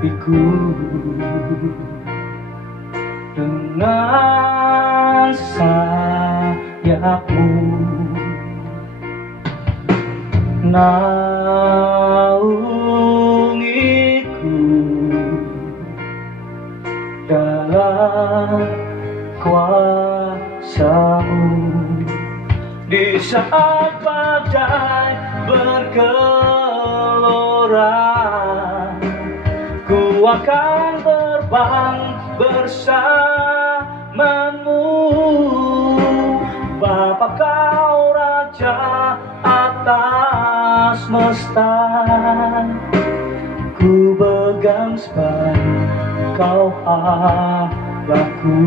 mimpiku dengan sayapmu. Naungiku dalam kuasa-Mu. Di saat badai bergelora, ku akan terbang bersamamu. Bapa Kau Raja atas semesta, ku pegang sebaik Kau Allahku.